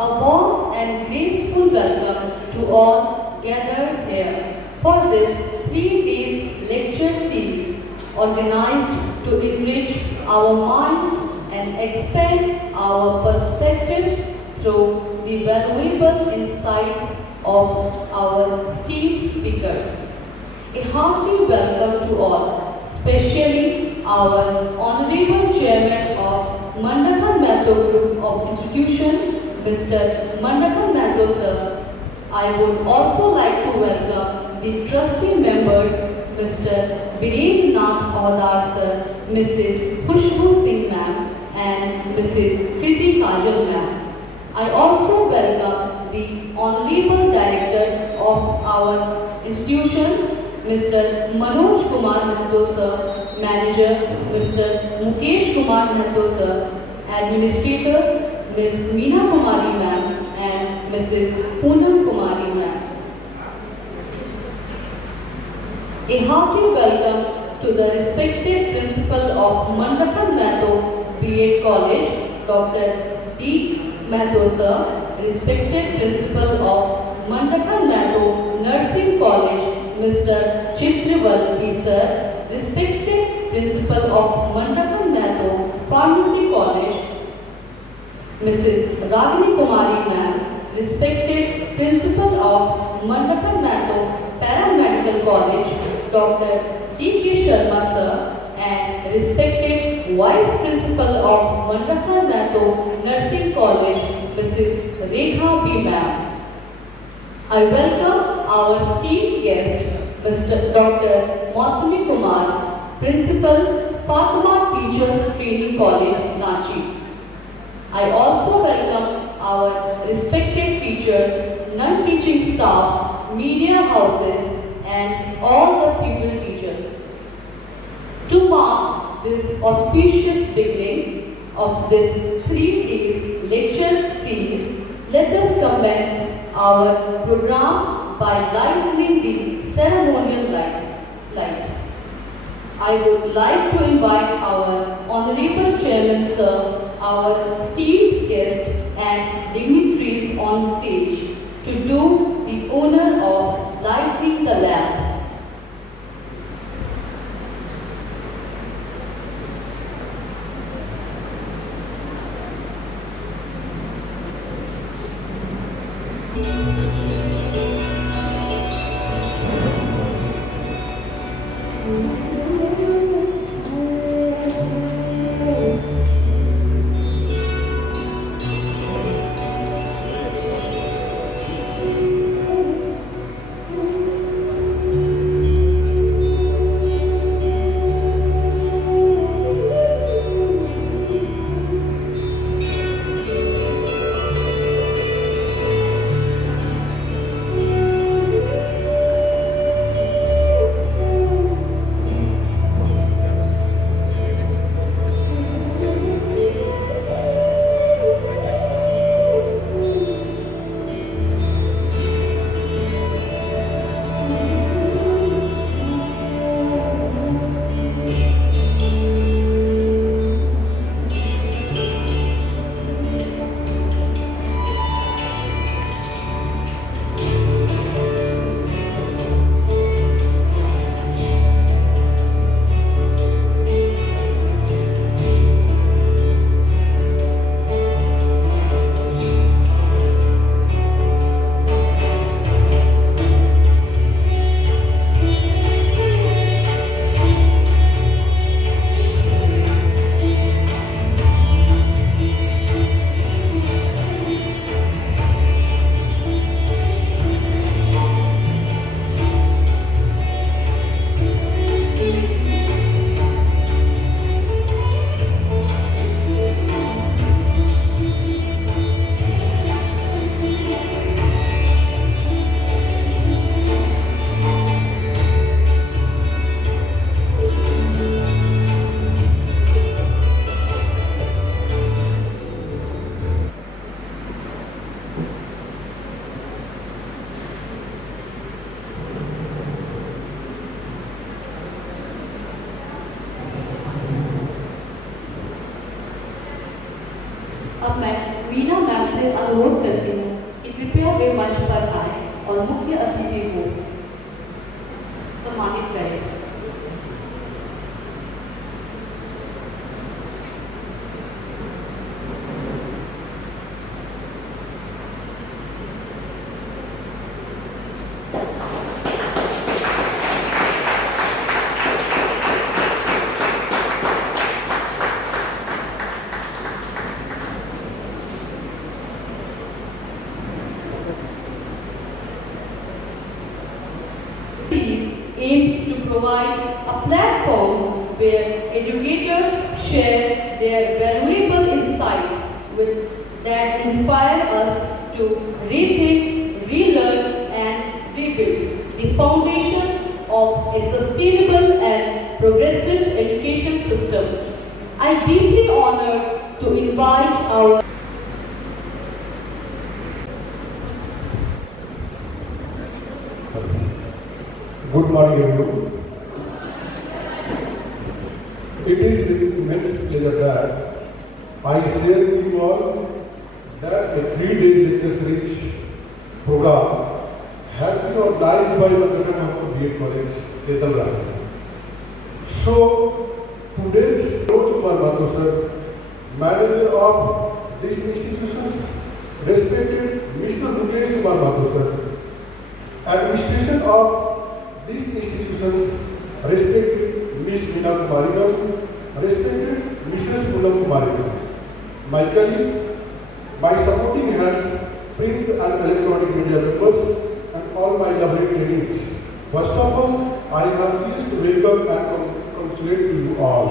A warm and graceful welcome to all gathered here for this 3 days lecture series organized to enrich our minds and expand our perspectives through the valuable insights of our esteemed speakers. A hearty welcome to all, especially our Honorable Chairman of MANRAKHAN MAHTO Group of Institution, Mr. MANRAKHAN MAHTO sir. I would also like to welcome the trustee members, Mr. B.Ed sir, Mrs. Khushbu Singh ma'am and Mrs. Kriti Kajal ma'am. I also welcome the Honorable Director of our institution, Mr. Manoj Kumar Mahto sir, Manager, Mr. Mukesh Kumar Mahto sir, Administrator, Ms. Meena Kumari ma'am and Mrs. Poonam Kumari ma'am. A hearty welcome to the respected Principal of MANRAKHAN MAHTO B.Ed College, Dr. D. Mahto sir, respected Principal of MANRAKHAN MAHTO Nursing College, Mr. Chitravalli sir, respected Principal of MANRAKHAN MAHTO Pharmacy College, Mrs. Ragini Kumari ma'am, respected Principal of MANRAKHAN MAHTO Paramedical College, Dr. D.K. Sharma sir, and respected Vice Principal of MANRAKHAN MAHTO Nursing College, Mrs. Rekha B. ma'am. I welcome our esteemed guest, Mr. Dr. Mausami Kumar, Principal, Fatima Teachers Training College, Ranchi. I also welcome our respected teachers, non-teaching staffs, media houses, and all the pupil teachers. To mark this auspicious beginning of this 3 days lecture series, let us commence our program by lighting the ceremonial light. I would like to invite our Honorable Chairman sir, our esteemed guests and dignitaries on stage to do the honor of lighting the lamp. Up Meena ma'am से अनुरोध करती हूँ कि कृपया वे मंच पर आए और मुख्य अतिथि को सम्मानित करें। Aims to provide a platform where educators share their valuable insights that inspire us to rethink, relearn and rebuild the foundation of a sustainable and progressive education system. I deeply honored to invite our Good morning, everyone. It is with immense pleasure that I share with you all that a 3-day lecture series program has been organized by MANRAKHAN MAHTO B.Ed College, Tetalraj. So, today's Manoj Kumar Mahto sir, manager of these institutions, respected Mr. Mukesh Kumar Mahto sir, administration of these institutions, respected Miss Meena Kumarikam, respected Mrs. Poonam Kumarikam, my colleagues, my supporting hands, prints and electronic media members, and all my lovely trainees. First of all, I am pleased to welcome and congratulate you all.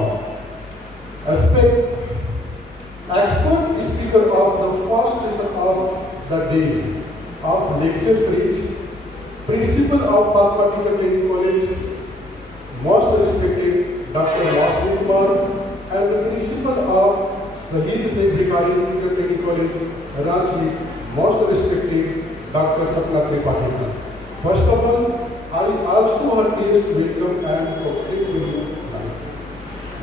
Expert speaker of the first session of the day of lecture series, Principal of Fatma Teacher Training College, most respected Dr. Vasni Kumar, and the Principal of Sahid Sekretary Teacher Training College, Ranchi, most respected Dr. Sapna Tripathi. First of all, I also am pleased to welcome and cooperate with you tonight.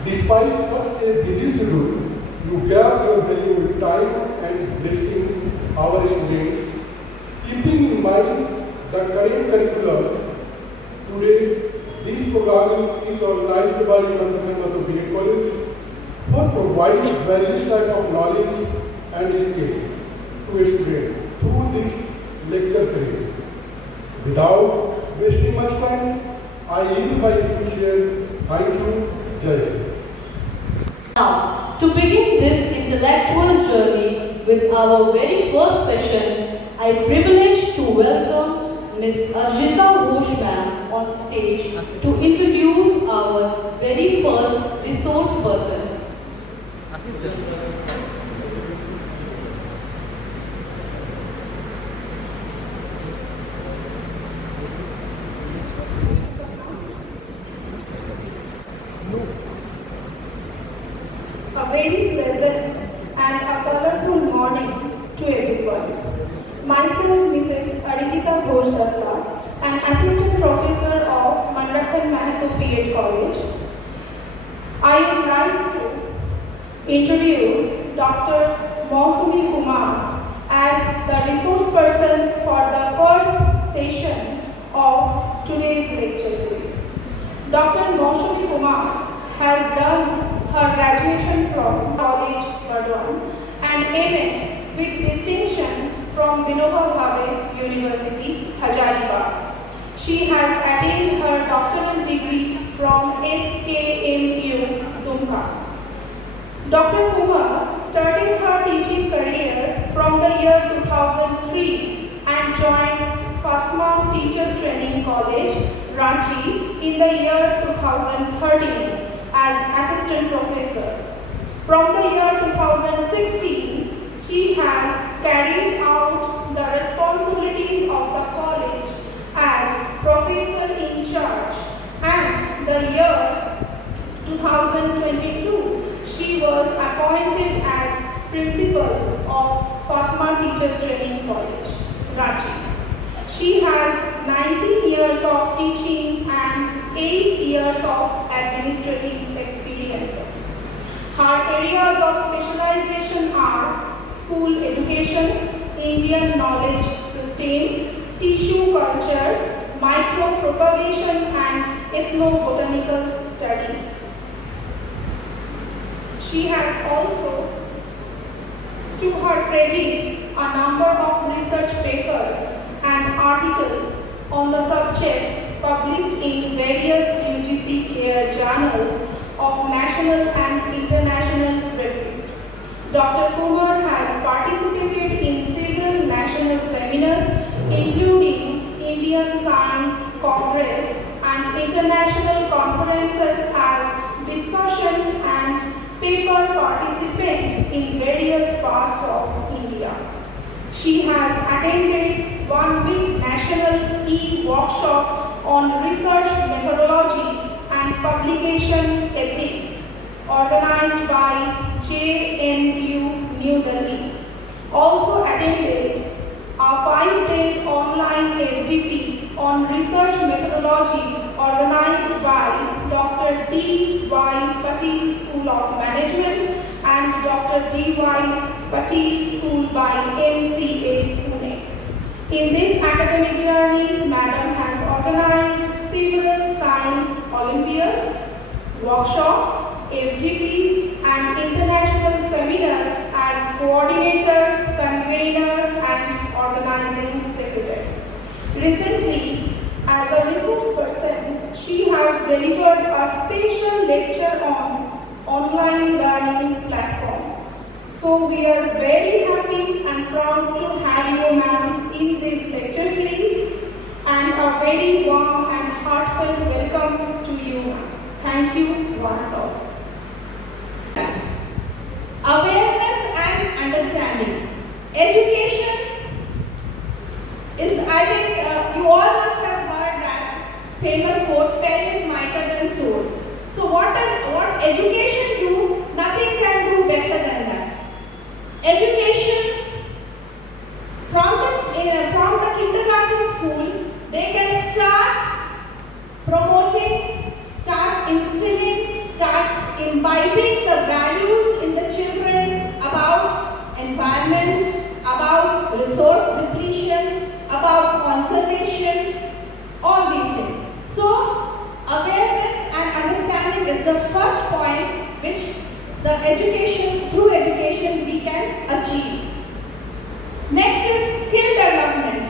Despite such a busy schedule, you gave your valuable time and blessing our students, keeping in mind the current curriculum. Today, this program is organized by MANRAKHAN MAHTO B.Ed College for providing various types of knowledge and skills to a student through this lecture series. Without wasting much time, I end my speech here. Thank you. Jai Hind. Now, to begin this intellectual journey with our very first session, I am privileged to welcome Ms. Arjita Ghosh ma'am on stage to introduce our very first resource person. A very pleasant and a colorful morning to everyone. Myself, Mrs. Arjita Ghosh, an assistant professor of MANRAKHAN MAHTO B.Ed College. I would like to introduce Dr. Mausumi Kumar as the resource person for the first session of today's lecture series. Dr. Mausumi Kumar has done her graduation from College Burdwan and M.Ed with distinction from Vinoba Bhave University, Hazaribagh. She has attained her doctoral degree from SKMU, Dumka. Dr. Kumar started her teaching career from the year 2003 and joined Fatma Teachers Training College, Ranchi in the year 2013 as assistant professor. From the year 2016, she has carried out the responsibilities of the college as professor in charge, and the year 2022, she was appointed as principal of Fatma Teachers Training College, Ranchi. She has 19 years of teaching and 8 years of administrative experiences. Her areas of specialization are school education, Indian knowledge system, tissue culture, micropropagation and ethnobotanical studies. She has also, to her credit, a number of research papers and articles on the subject published in various UGC care journals of national and international repute. Dr. Kumar has participated in several national seminars, including Indian Science Congress and international conferences as discussion and paper participant in various parts of India. She has attended one-week national e-workshop on research methodology and publication ethics organized by JNU New Delhi. Also attended a 5 days online FDP on research methodology organized by Dr. D.Y. Patil School of Management and Dr. D.Y. Patil School by MCA Pune. In this academic journey, Madam has organized several science Olympiads, workshops, FDPs and international seminar as coordinator, convener and organizing secretary. Recently, as a resource person, she has delivered a special lecture on online learning platforms. So we are very happy and proud to have you, ma'am, in this lecture series, and a very warm and heartfelt welcome to you, ma'am. Thank you, one and all. Awareness and understanding. Education is, I think you all must have heard that famous quote, pen is mightier than sword. So what education do, nothing can do better than that. Education from the kindergarten school, they can start promoting, start instilling, start imbibing the values in the children about environment, about resource depletion, about conservation, all these things. So, awareness and understanding is the first point which through education we can achieve. Next is skill development.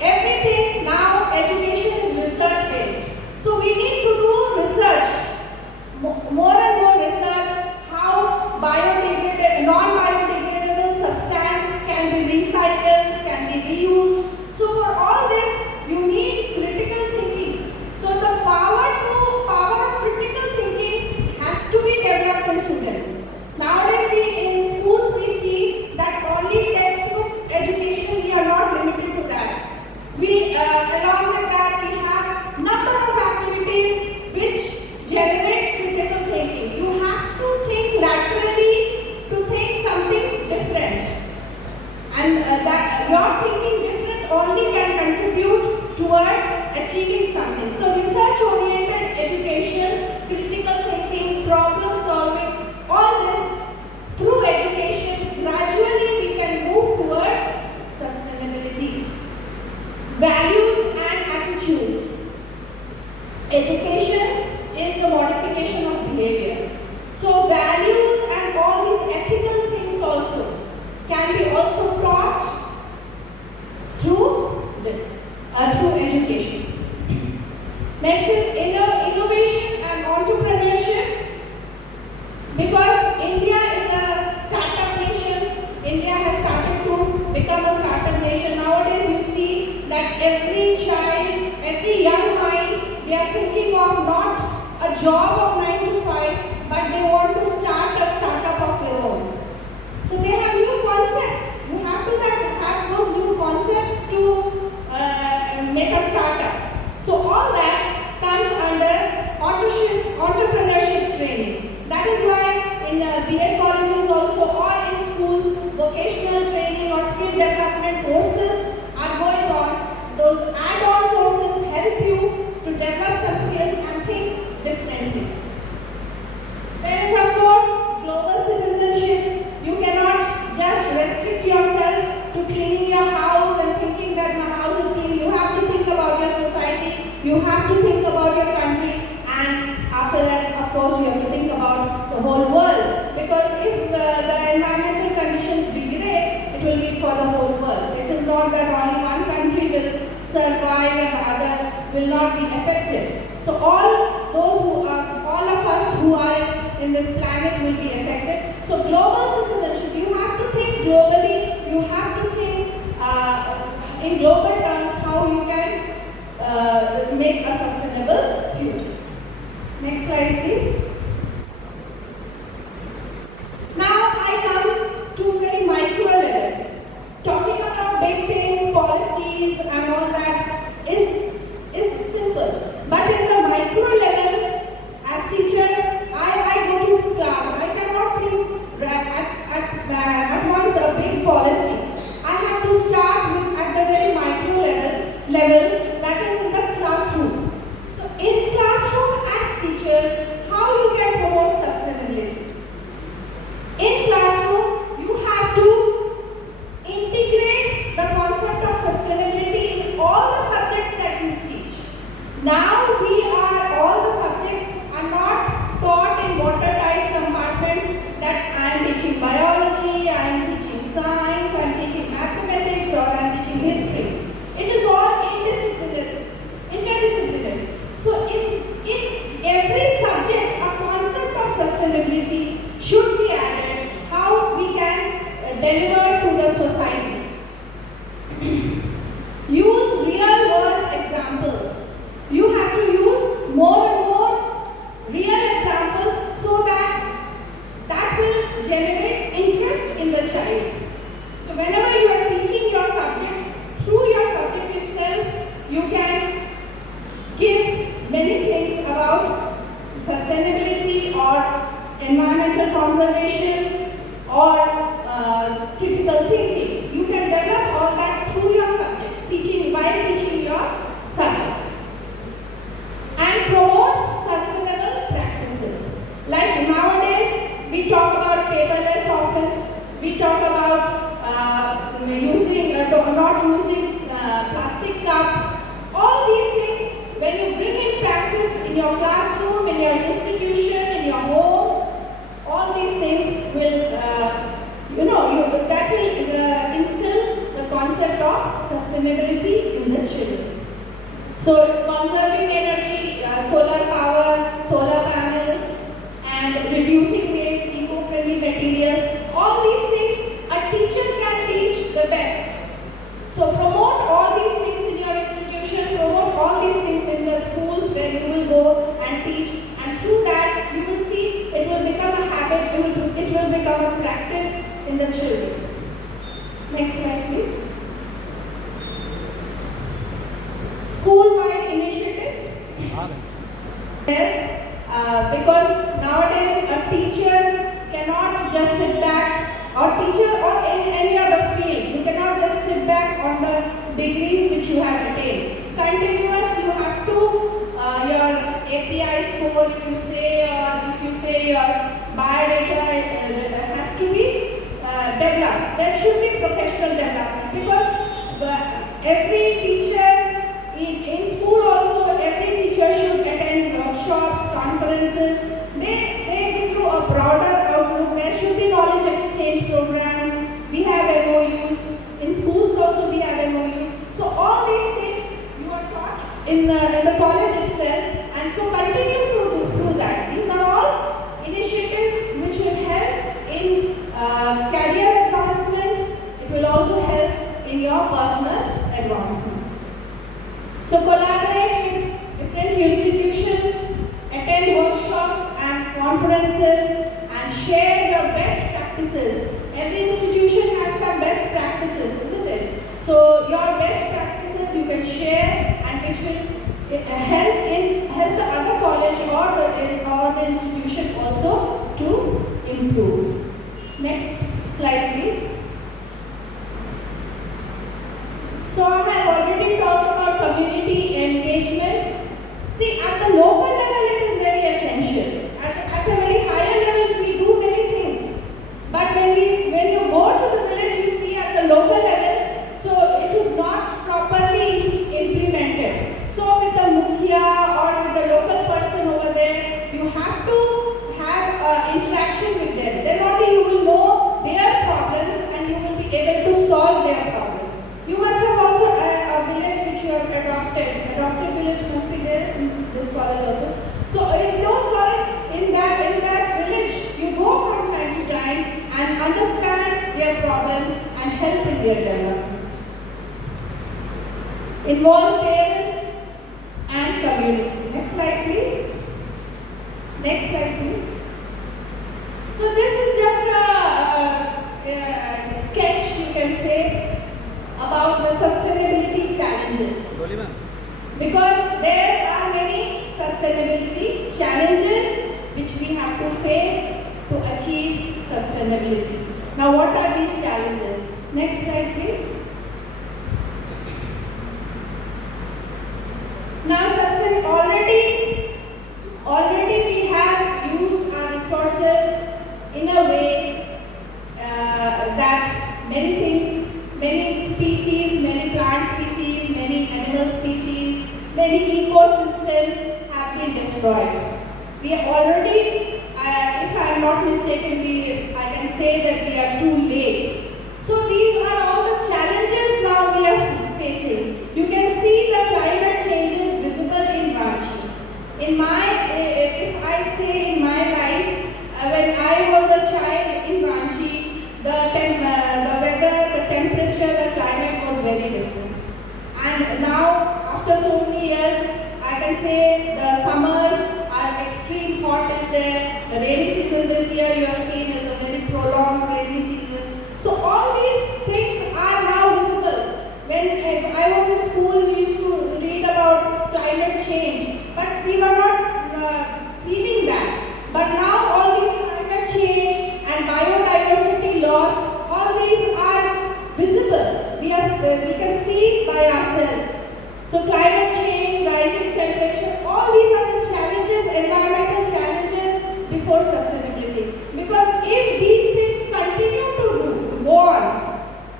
Everything now, education is research based. So we need to do research, more and more research, how non-biodegradable substance can be recycled, can be reused. So for all this, you need critical thinking. So the power of critical thinking has to be developed in students. Nowadays, in schools, we see that only textbook education, we are not limited to that. Along with that, we have number of activities which generates critical thinking. You have to think laterally to think something different. And that your thinking different only can contribute towards achieving something. So research-oriented education, critical thinking, problem solving, all this through education, gradually we can move towards sustainability. Values and attitudes. Education is the modification of behavior. So values and all these ethical things also can be also taught through through education. Next is innovation and entrepreneurship. Because India is a startup nation, India has started to become a startup nation. Nowadays you see that every child, every young mind, they are thinking of not a job of 9 to 5, but they want to start a startup of their own. So they have new concepts. You have to have those new concepts to make a startup. So all that comes under entrepreneurship training. That is why in B.Ed colleges also or in schools, vocational training or skill development courses are going on. Those add-on courses help you to develop some skills and think differently. There is of course global citizenship. You cannot just not be affected. So all of us who are in this planet will be affected. So global citizenship, you have to think globally, you have to think in global terms how you can make a sustainable future. Next slide please. Now I come to very micro level. Talking about big things, policies and all that is simple. But in the micro level, as teachers, I go to class. I cannot think at once a big policy. I have to start with at the very micro level that is in the classroom. So in classroom as teachers, how you can promote sustainability? In classroom, you have to integrate the concept of sustainability in all the subjects that you teach. Now all the subjects are not taught in watertight compartments that I am teaching biology, I am teaching science, I am teaching mathematics, or I am teaching history. It is all interdisciplinary. So in every subject, a concept of sustainability should be added, how we can deliver to the society. Use real world examples. You have to use more and more real examples so that will generate interest in the child. So whenever you are teaching your subject, through your subject itself, you can give many things about sustainability or environmental conservation or critical thinking. You can develop all that through your subjects, while teaching your subject. And promotes sustainable practices. Like nowadays, we talk about paperless office, we talk about not using plastic cups. All these things, when you bring in practice in your classroom, in your institution, in your home, all these things will, that will instill the concept of sustainability in the children. So conserving energy, solar power, solar panels, and reducing waste, eco-friendly materials, all these things a teacher can teach the best. So promote all these things in your institution, promote all these things in the schools where you will go and teach, and through that you will see it will become a habit, it will become a practice in the children. Next slide please. School-wide initiatives. Because nowadays a teacher cannot just sit back, or teacher or in any other field, you cannot just sit back on the degrees which you have attained. Continuous, you have to, your API score, if you say your biodata has to be developed. There should be professional development, because every teacher in school also, every teacher should attend workshops, conferences. They give you a broader outlook. There should be knowledge exchange programs. We have MOUs. In schools also we have MOUs. So all these things you are taught in the college itself, and so continue to do that. These are all initiatives which will help in career advancement. It will also help in your personal advancement. So collaborate with different institutions, attend workshops and conferences, and share your best practices. Every institution has some best practices, isn't it? So your best practices you can share, and which will help the other college or the institution also to improve. Next slide please. So I have already talked about community engagement. See, at the local level it is very essential. At a very higher level we do many things. But when you go to the village, you see at the local level, so it is not properly implemented. So with the mukhia or with the local person over there, you have to have interaction with them. Then only you will know their problems and you will be able to solve their problems. You must have also a village which you have adopted. Adopted village must be help in their development. Involve parents and community. Next slide, please. Next slide, please. So this is just a sketch, you can say, about the sustainability challenges. Because there are many sustainability challenges which we have to face to achieve sustainability. Now, what are these challenges? Next slide, please. Now, already we have used our resources in a way that many things, many species, many plant species, many animal species, many ecosystems have been destroyed. We are already, if I am not mistaken, I can say that we are too late. So these are all the challenges now we are facing. You can see the climate changes visible in Ranchi. If I say in my life, when I was a child in Ranchi, the weather, the temperature, the climate was very different. And now, after so many years, I can say the summers are extreme hot is there. The rainy season this year you have seen is a very prolonged rainy season. So all these things are now visible. When I was in school, we used to read about climate change, but we were not feeling that. But now all these climate change and biodiversity loss, all these are visible. We can see by ourselves. So climate change, rising temperature, all these are the challenges, environmental challenges before sustainability. Because if these things continue to go on,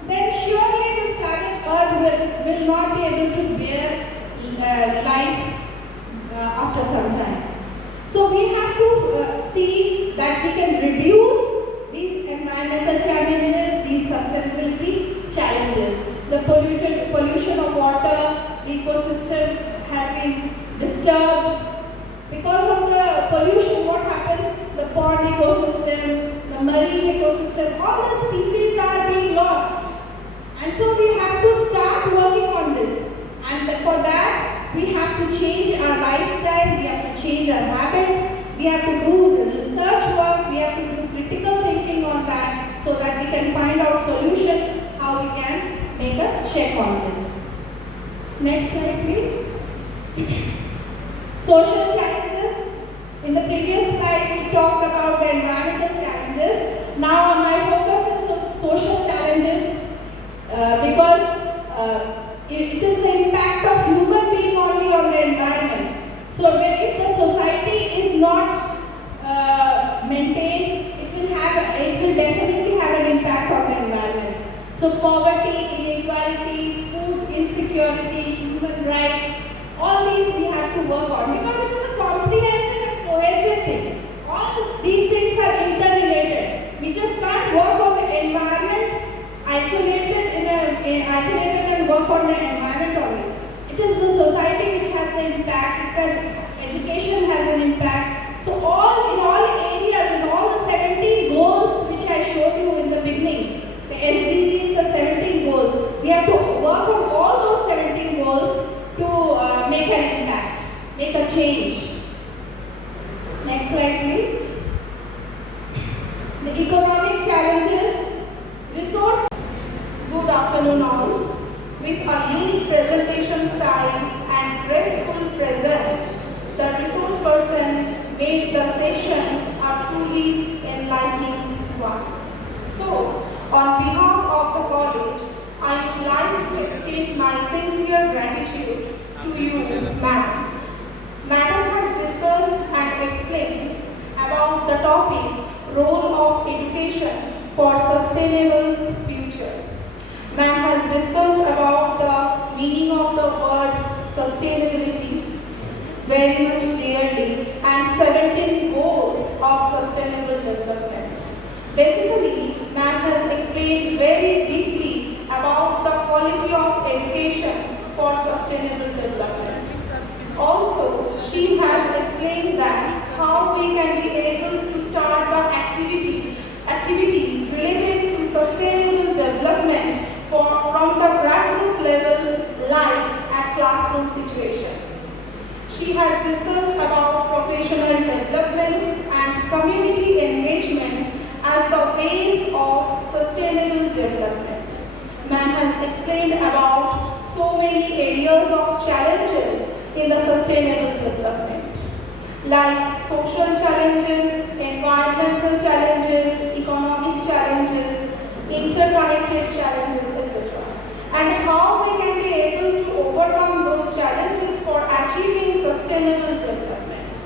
then surely this planet Earth will not be able to bear life after some time. So we have to see that we can reduce these environmental challenges, these sustainability challenges. The pollution of water, the ecosystem has been disturbed. Because of the pollution, what happens? The pond ecosystem, the marine ecosystem, all the species are being lost. And so we have to start working on this. And for that, we have to change our lifestyle, we have to change our habits, we have to do the research work, we have to do critical thinking on that so that we can find out solutions, how we can make a check on this. Next slide, please. Social challenges. In the previous slide, we talked about the environmental challenges. Now my focus is on social challenges because it is the impact of human being only on the environment. So if the society is not maintained, it will definitely have an impact on the environment. So poverty, inequality, food insecurity, human rights, all these we have to work on because it is a comprehensive and cohesive thing. All these things are interrelated. We just can't work on the environment isolated and work on the environment only. It is the society which has the impact, because education has an impact. So in all areas, in all the 17 goals which I showed you in the beginning, the SDGs, the 17 goals, we have to work on all those 17 goals to make an impact, make a change. Next slide, please. The economic challenges, resource. Good afternoon all. With a unique presentation style and graceful presence, the resource person made the session a truly enlightening one. So, on behalf of the college, I would like to extend my sincere gratitude to you, Madam. Madam has discussed and explained about the topic, role of education for sustainable future. Ma'am has discussed about the meaning of the word sustainability very much clearly and 17 goals of sustainable development. Basically, Ma'am has explained very deeply about the quality of education for sustainable development. Also, she has explained that how we can be able to start the activities related to sustainable development from the grassroots level live at classroom situation. She has discussed about professional development and community engagement as the ways of sustainable development. Ma'am has explained about so many areas of challenges in the sustainable development, like social challenges, environmental challenges, economic challenges, interconnected challenges, etc. And how we can be able to overcome those challenges for achieving sustainable development.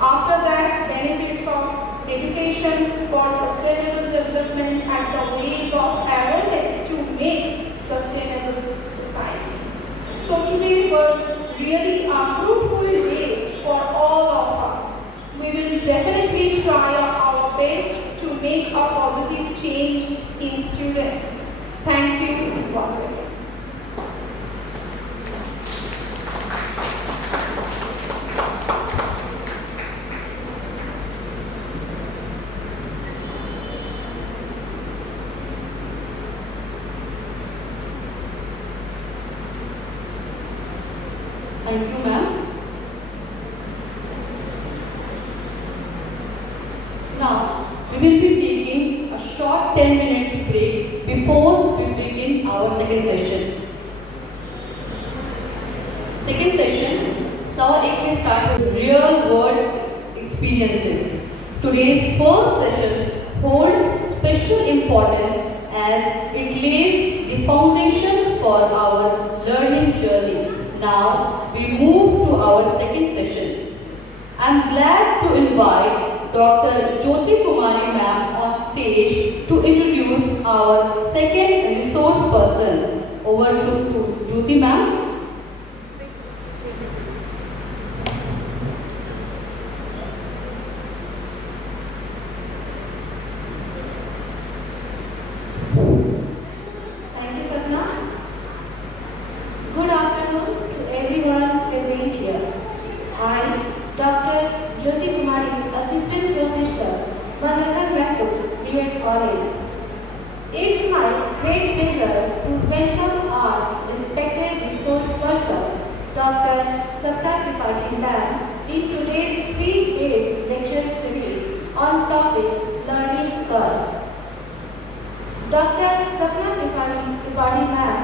After that, benefits of education for sustainable development as the ways of awareness to make sustainable society. So today was really a fruitful day for all of us. We will definitely try our best to make a positive change in students. Thank you once again. Thank you, ma'am. Now, we will be taking a short 10 minutes break before we begin our second session. Second session saw it start with real world experiences. Today's first session holds special importance as it lays the foundation for our learning journey. Now, we move to our second session. I am glad to invite Dr. Jyoti Kumari ma'am on stage to introduce our second resource person. Over to Jyoti ma'am. Thank you, Sapna. Good afternoon to everyone present here. I, Dr. Jyoti Kumari, Assistant Professor, MANRAKHAN MAHTO, B.Ed College. It's my great pleasure to welcome our respected resource person, Dr. Sapna ma'am, in today's 3 days lecture series on topic Learning Curve. Dr. Sapna Tripathi ma'am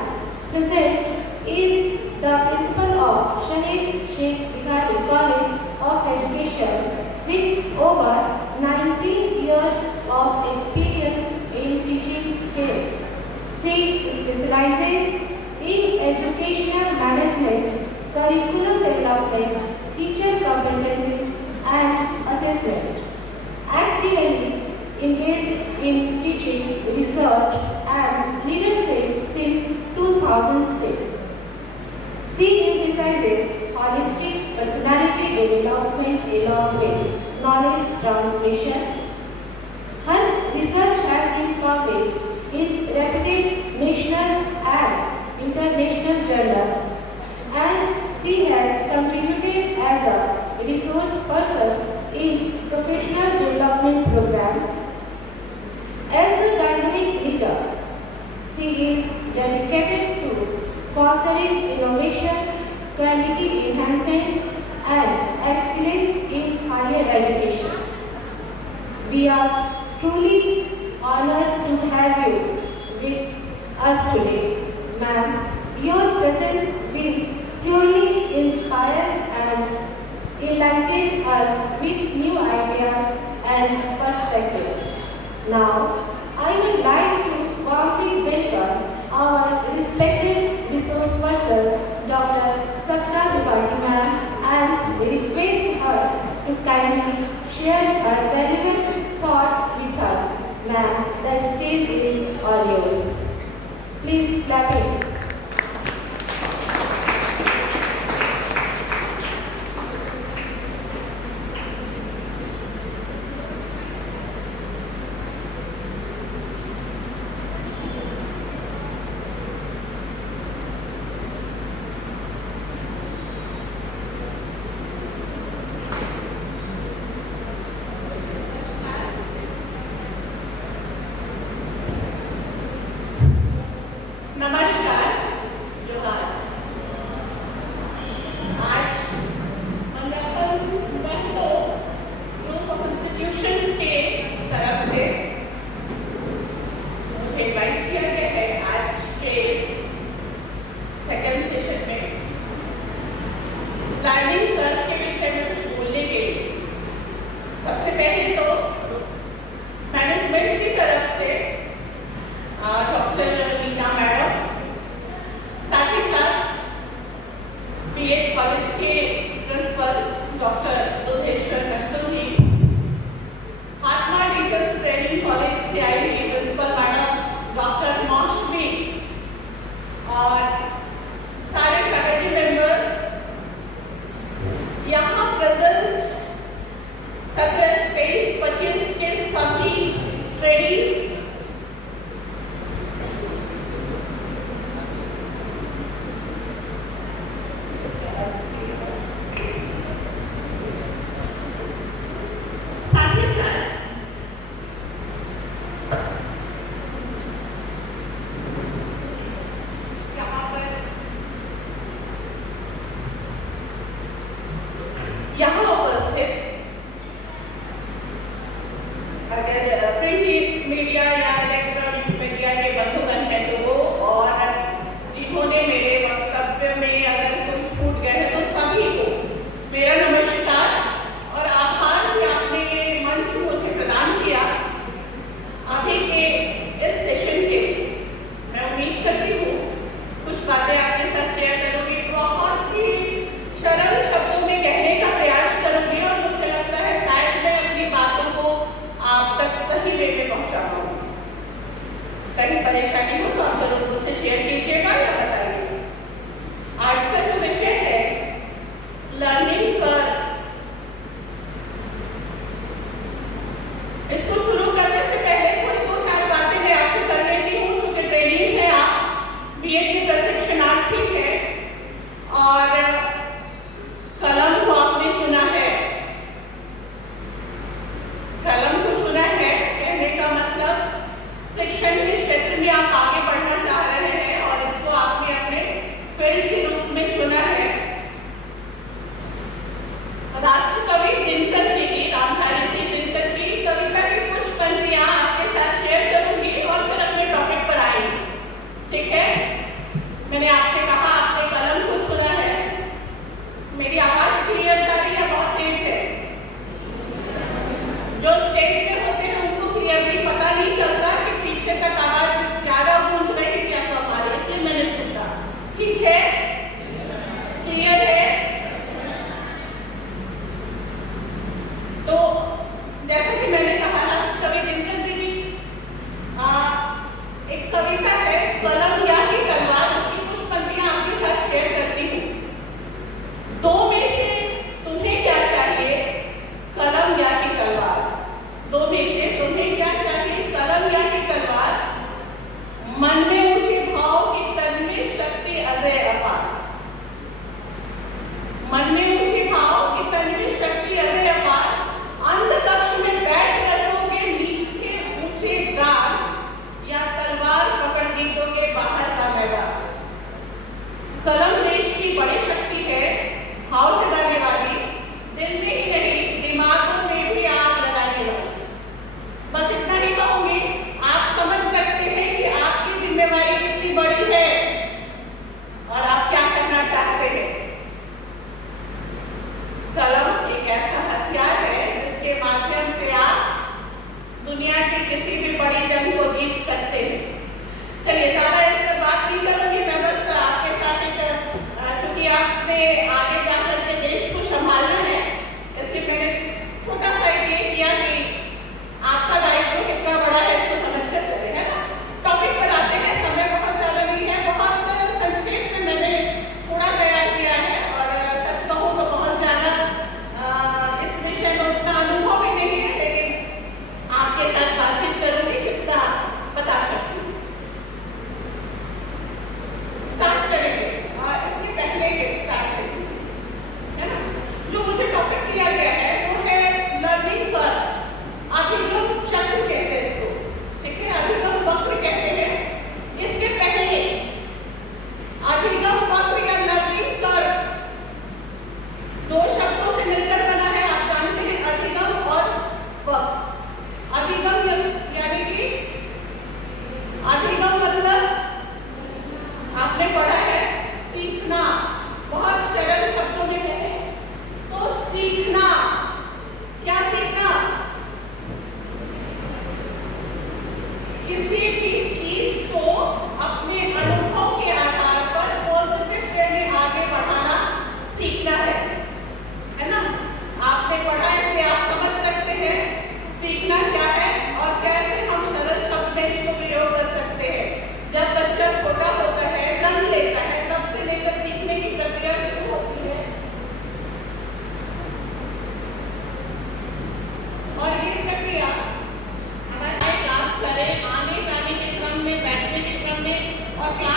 present is the principal of Shahid Sheikh Bihari College of Education with over 19 years of experience in teaching field. She specializes in educational management, curriculum development, teacher competencies and assessment. Actively engaged in teaching, research and leadership since 2006. She emphasizes holistic personality development along with knowledge transmission. Her research has been published in reputed national and international journals, and she has contributed as a resource person in professional development programs. As a dynamic leader, she is dedicated to fostering innovation, quality enhancement, and excellence in higher education. We are truly honored to have you with us today. Ma'am, your presence will surely inspire and enlighten us with new ideas and perspectives. Now, I would like to warmly welcome our respected resource person, Dr. Sapna Tripathi ma'am, and request her to kindly share her valuable thoughts with us. Ma'am, the stage is all yours. Please clap it. Namaskar. कहीं परेशानी हो तो आप जरूर मुझसे share कीजिएगा या बताइए। आज का जो विषय है लर्निंग कर्व, इसको शुरू करने से पहले थोड़ी 2-4 बातें मैं आपसे कर लेती हूँ। चूंकि ट्रेनिंग्स हैं, आप बीएड के प्रशिक्षणार्थी हैं और कलम को आपने चुना है। कलम को चुना है कहने का मतलब शिक्षण के क्षेत्र में आप आगे बढ़ना चाह रहे हैं और इसको आपने अपने फील्ड के रूप में चुना है। राष्ट्रकवि दिनकर जी की, रामधारी सिंह दिनकर की कविता की कुछ पंक्तियां आपके साथ शेयर करूंगी और फिर अपने टॉपिक पर आएंगे। ठीक है, मैंने आपसे कहा आपने कलम को चुना है। मेरी आवाज क्लियर जा रही है? बहुत तेज है? जो स्टेज पे होते हैं उनको क्लियरली पता नहीं चलता कि पीछे तक आवाज ज्यादा गूंज रही है या कम आ रही है, इसलिए मैंने पूछा। ठीक है, क्लियर है? तो जैसा कि मैंने कहा राष्ट्रकवि दिनकर जी की एक कविता है कलम या की तलवार, उसकी कुछ पंक्तियां आपके साथ शेयर करती हूँ। दो में से तुम्हें क्या चाहिए, कलम या की तलवार? दो में से तुम्हें क्या चाहिए, कलम या की तलवार? मन में ऊंचे भाव की तन में शक्ति अजय अपार। मन में ऊंचे भाव की तन में शक्ति अजय अपार। अंध कक्ष में बैठ रचोगे मीठे ऊंचे गान या तलवार पकड़ जीतोगे बाहर का मैदान। कलम देश की बड़ी शक्ति है, भाव जगाने वाली, दिल में ही नहीं दिमागों में भी आग लगाने वाली। बस इतना ही कहूंगी, आप समझ सकते हैं कि आपकी जिम्मेवारी कितनी बड़ी है और आप क्या करना चाहते हैं। कलम एक ऐसा हथियार है जिसके माध्यम से आप दुनिया की किसी भी बड़ी जंग को जीत सकते हैं। चलिए ज्यादा इस पर बात नहीं करूंगी, मैं बस आपके साथ एक, चूंकि आपने आगे जाकर के देश को संभालना है, इसलिए मैंने छोटा सा ये किया कि आपका दायित्व कितना बड़ा है इसको समझ कर चले, है ना। टॉपिक पर आते हैं, समय बहुत ज्यादा नहीं है, बहुत संक्षेप में मैंने थोड़ा तैयार किया है और सच कहूँ तो बहुत ज्यादा इस विषय में उतना अनुभव भी नहीं है, लेकिन आपके साथ बातचीत करूंगी जितना बता सकती हूँ। स्टार्ट करेंगे और इसके पहले के स्टार्ट करेंगे, है ना। जो मुझे टॉपिक दिया गया है वो है लर्निंग कर्व, अभिगम चक्र कहते हैं इसको, ठीक है, अभिगम वक्र कहते हैं। इसके पहले अभिगम वक्र या लर्निंग कर्व दो शब्दों से मिलकर बना है, आप जानते हैं, अधिगम और वक्र। अधिगम यानी कि अधिगम मतलब आपने पढ़ा है सीखना, बहुत सरल शब्दों में कहें तो सीखना। क्या सीखना? किसी भी चीज को अपने अनुभव के आधार पर पॉजिटिव वे में आगे बढ़ाना सीखना है ना। आपने पढ़ा है इसलिए आप समझ सकते हैं सीखना क्या है और कैसे हम सरल शब्द में इसको प्रयोग कर सकते हैं। जब बच्चा छोटा होता है, जन्म लेता है, तब से लेकर सीखने की प्रक्रिया शुरू होती है और ये प्रक्रिया हमारे क्लास करें, आने जाने के क्रम में, बैठने के क्रम में और क्लास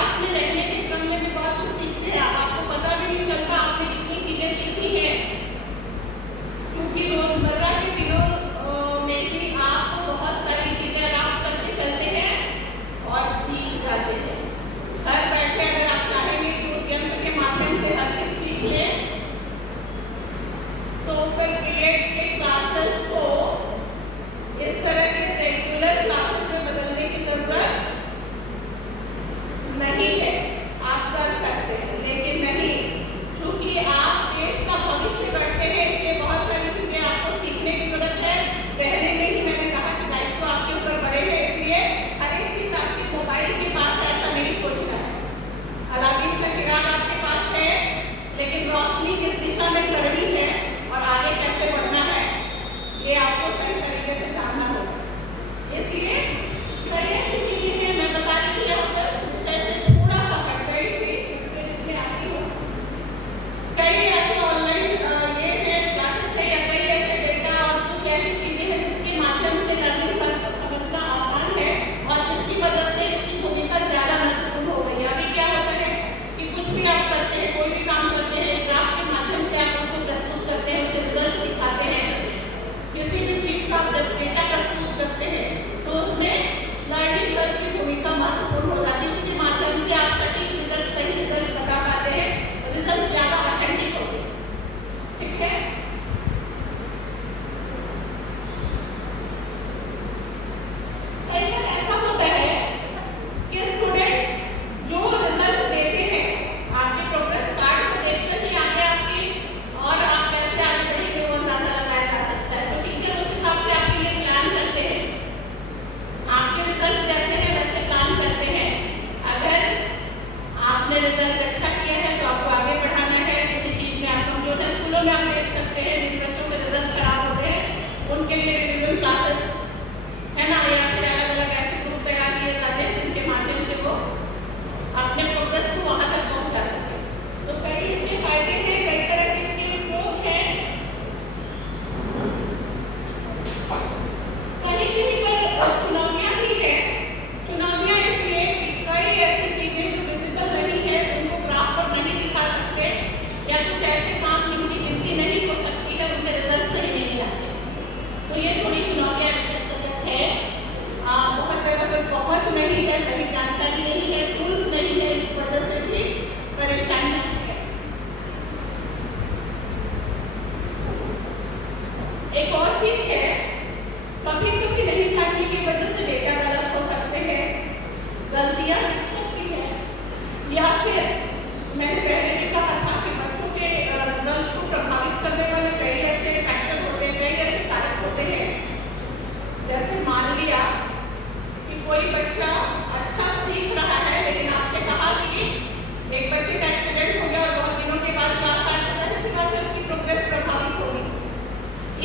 एक बच्चे का एक्सीडेंट हो गया और बहुत दिनों के बाद क्लास आया तो जाहिर सी बात है उसकी प्रोग्रेस प्रभावित होगी।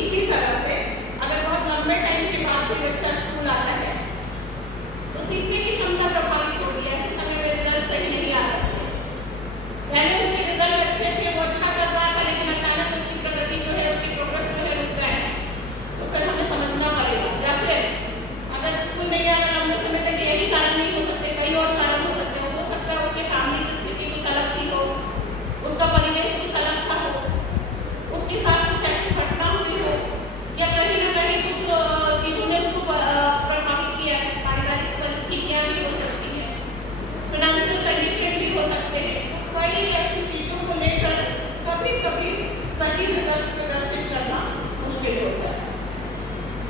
इसी तरह से अगर बहुत लंबे टाइम के बाद कोई बच्चा स्कूल आता है तो सीखने की क्षमता प्रभावित होगी। ऐसे समय में रिजल्ट सही नहीं आ सकते। पहले उसके रिजल्ट अच्छे थे, वो अच्छा कर रहा था, लेकिन अचानक उसकी प्रगति जो है, उसकी प्रोग्रेस जो है रुक गए, तो फिर हमें समझना पड़ेगा। या फिर अगर स्कूल नहीं आ रहा लंबे समय तक, यही कारण नहीं हो सकते, कई और कारण हो सकते हैं। हो सकता है उसके फैमिली की स्थिति कुछ अलग सी हो, उसका परिवेश कुछ अलग सा हो, उसके साथ कुछ ऐसी घटना हुई हो, या कहीं ना कहीं कुछ चीज़ों ने उसको प्रभावित किया है। पारिवारिक परिस्थितियाँ भी हो सकती हैं, फिनेंशियल कंडीशन भी हो सकते हैं। तो कई ऐसी चीज़ों को लेकर कभी कभी सही रिजल्ट प्रदर्शित करना मुश्किल होता है।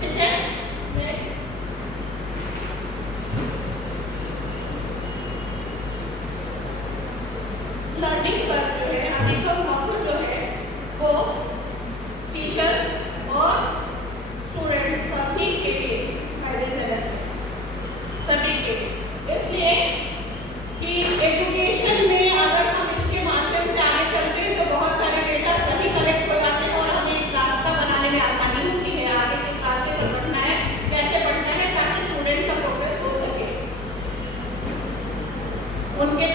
ठीक है, लर्निंग पर जो है अधिकतम महत्व जो है वो टीचर्स और स्टूडेंट्स सभी के लिए फायदेमंद है, सभी के लिए। इसलिए कि एजुकेशन में अगर हम इसके माध्यम से आगे चलते हैं तो बहुत सारे डेटा सही कलेक्ट हो जाते हैं और हमें एक रास्ता बनाने में आसानी होती है। आगे किस रास्ते पर बढ़ना है, कैसे बढ़ना है, ताकि स्टूडेंट का प्रोग्रेस हो सके। उनके